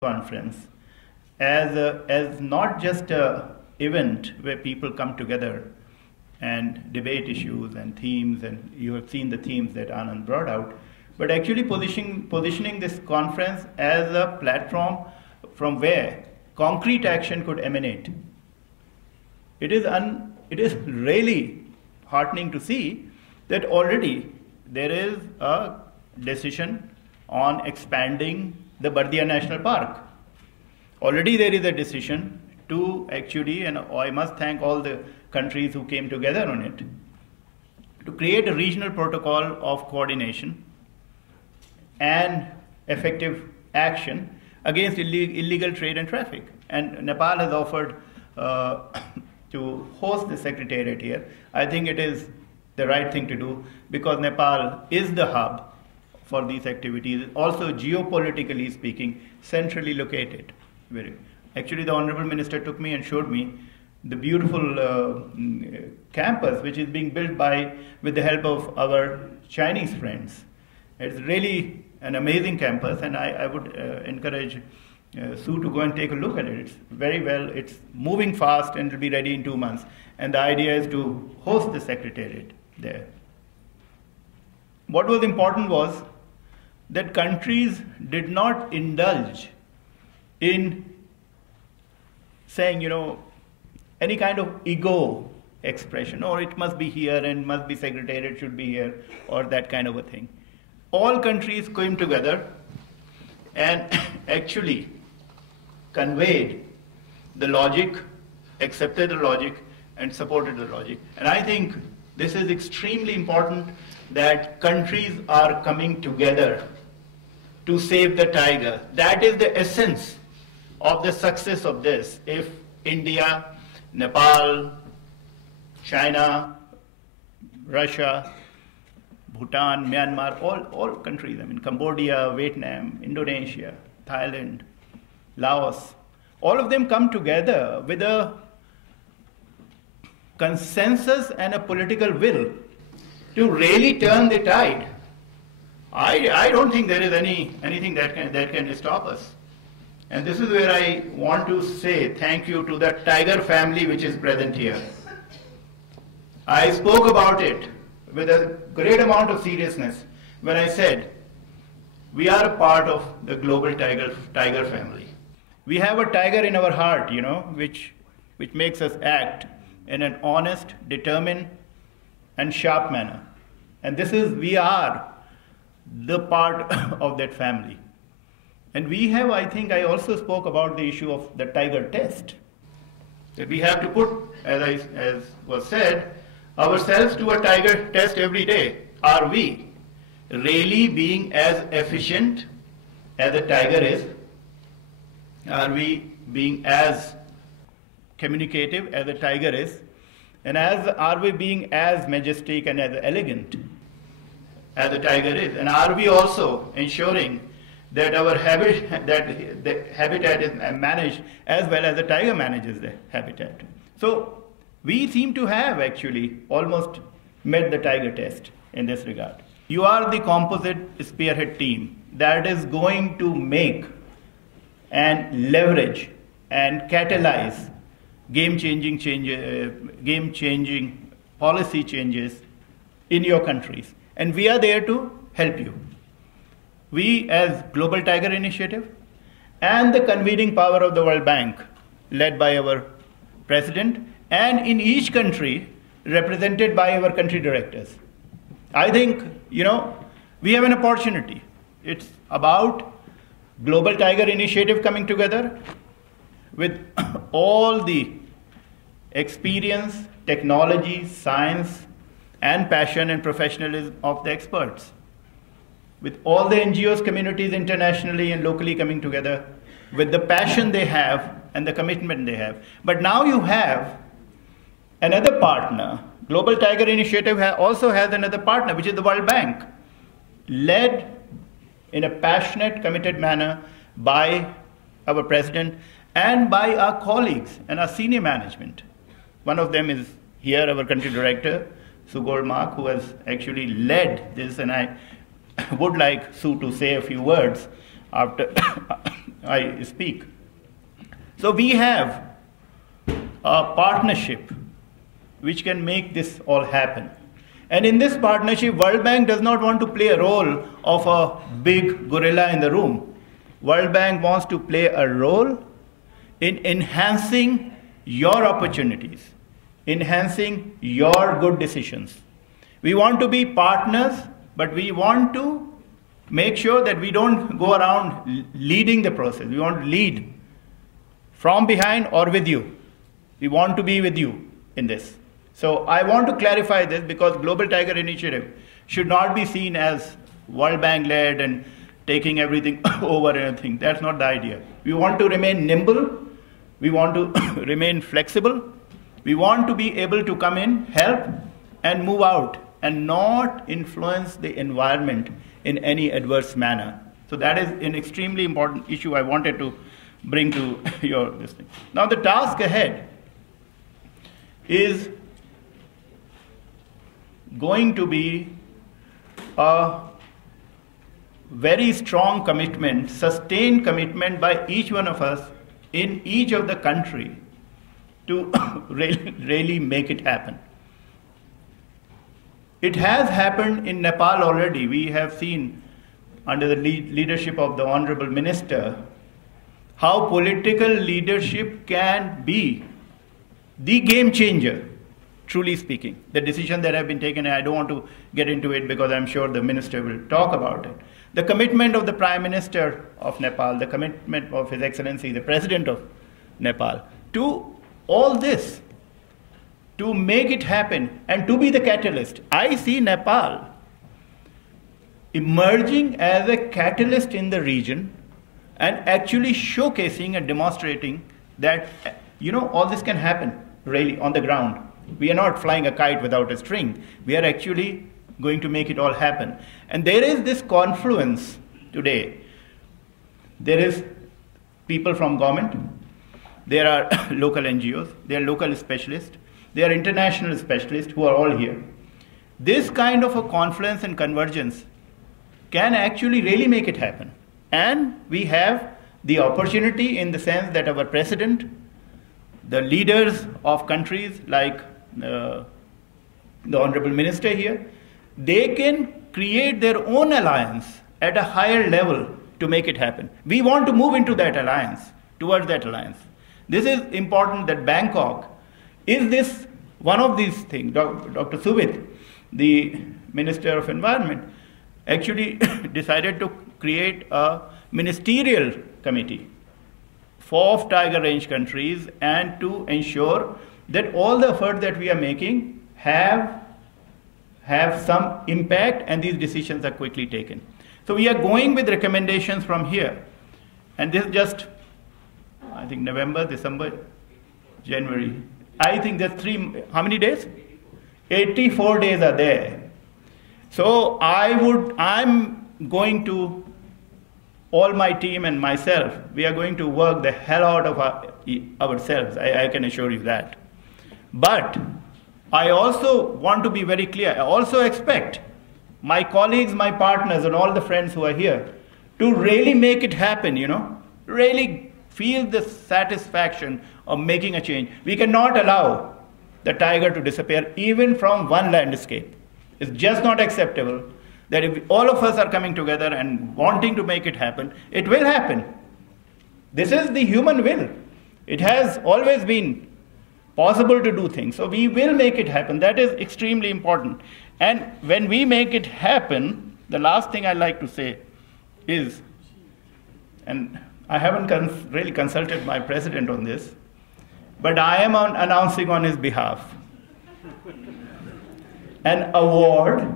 conference as not just a event where people come together and debate issues and themes, and you have seen the themes that Anand brought out, but actually positioning this conference as a platform from where concrete action could emanate. It is really heartening to see that already there is a decision on expanding the Bardia National Park. Already there is a decision to actually, and I must thank all the countries who came together on it, to create a regional protocol of coordination and effective action against illegal trade and traffic. And Nepal has offered to host the secretariat here. I think it is the right thing to do because Nepal is the hub for these activities, also geopolitically speaking, centrally located. Actually, the Honorable Minister took me and showed me the beautiful campus which is being built with the help of our Chinese friends. It's really an amazing campus, and I would encourage Sue to go and take a look at it. It's very well, it's moving fast and it will be ready in 2 months. And the idea is to host the secretariat there. What was important was that countries did not indulge in saying, any kind of ego expression, or it must be here and must be secretariat should be here, or that kind of a thing. All countries came together and actually conveyed the logic, accepted the logic, and supported the logic. And I think this is extremely important that countries are coming together to save the tiger. That is the essence of the success of this. If India, Nepal, China, Russia, Bhutan, Myanmar, all countries, Cambodia, Vietnam, Indonesia, Thailand, Laos, all of them come together with a consensus and a political will to really turn the tide. I don't think there is anything that can stop us. And this is where I want to say thank you to the tiger family which is present here. I spoke about it with a great amount of seriousness when I said we are a part of the global tiger family. We have a tiger in our heart, which makes us act in an honest, determined, and sharp manner. And we are the part of that family. And we have, I think I also spoke about the issue of the tiger test. That we have to put, as was said, ourselves to a tiger test every day. Are we really being as efficient as a tiger is? Are we being as communicative as a tiger is? And are we being as majestic and as elegant as a tiger is? And are we also ensuring that the habitat is managed as well as the tiger manages the habitat? So we seem to have actually almost met the tiger test in this regard. You are the composite spearhead team that is going to make and leverage and catalyze game-changing policy changes in your countries. And we are there to help you. We as Global Tiger Initiative and the convening power of the World Bank, led by our president, and in each country represented by our country directors. I think, we have an opportunity. It's about Global Tiger Initiative coming together with all the experience, technology, science, and passion and professionalism of the experts. With all the NGOs, communities internationally and locally coming together, with the passion they have and the commitment they have. But now you have another partner. Global Tiger Initiative also has another partner, which is the World Bank, led in a passionate, committed manner by our president and by our colleagues and our senior management. One of them is here, our country director, Sue Goldmark, who has actually led this, and I would like Sue to say a few words after I speak. So we have a partnership which can make this all happen. And in this partnership, World Bank does not want to play a role of a big gorilla in the room. World Bank wants to play a role in enhancing your opportunities, enhancing your good decisions. We want to be partners, but we want to make sure that we don't go around leading the process. We want to lead from behind or with you. We want to be with you in this. So I want to clarify this because Global Tiger Initiative should not be seen as World Bank led and taking everything over and everything. That's not the idea. We want to remain nimble. We want to remain flexible. We want to be able to come in, help, and move out, and not influence the environment in any adverse manner. So that is an extremely important issue I wanted to bring to your listening. Now the task ahead is going to be a very strong commitment, sustained commitment by each one of us in each of the country to really make it happen. It has happened in Nepal already. We have seen under the leadership of the Honorable Minister how political leadership can be the game changer, truly speaking. The decisions that have been taken, and I don't want to get into it because I'm sure the Minister will talk about it. The commitment of the Prime Minister of Nepal, the commitment of His Excellency, the President of Nepal, to all this, to make it happen and to be the catalyst. I see Nepal emerging as a catalyst in the region and actually showcasing and demonstrating that, all this can happen really on the ground. We are not flying a kite without a string. We are actually going to make it all happen. And there is this confluence today. There is people from government, there are local NGOs, there are local specialists, there are international specialists who are all here. This kind of a confluence and convergence can actually really make it happen. And we have the opportunity in the sense that our president, the leaders of countries like the Honorable Minister here, they can create their own alliance at a higher level to make it happen. We want to move into that alliance, towards that alliance. This is important that Bangkok is this one of these things. Dr. Suvit, the Minister of Environment, actually decided to create a ministerial committee for Tiger Range countries and to ensure that all the effort that we are making have some impact and these decisions are quickly taken. So we are going with recommendations from here. And this is just, I think, November, December, January. I think there's how many days? 84 days are there. So I'm going to, all my team and myself, we are going to work the hell out of ourselves. I can assure you that. But I also want to be very clear. I also expect my colleagues, my partners, and all the friends who are here to really make it happen, really feel the satisfaction of making a change. We cannot allow the tiger to disappear even from one landscape. It's just not acceptable that if all of us are coming together and wanting to make it happen, it will happen. This is the human will. It has always been possible to do things. So we will make it happen. That is extremely important. And when we make it happen, the last thing I like to say is, and I haven't really consulted my president on this, but I am announcing on his behalf an award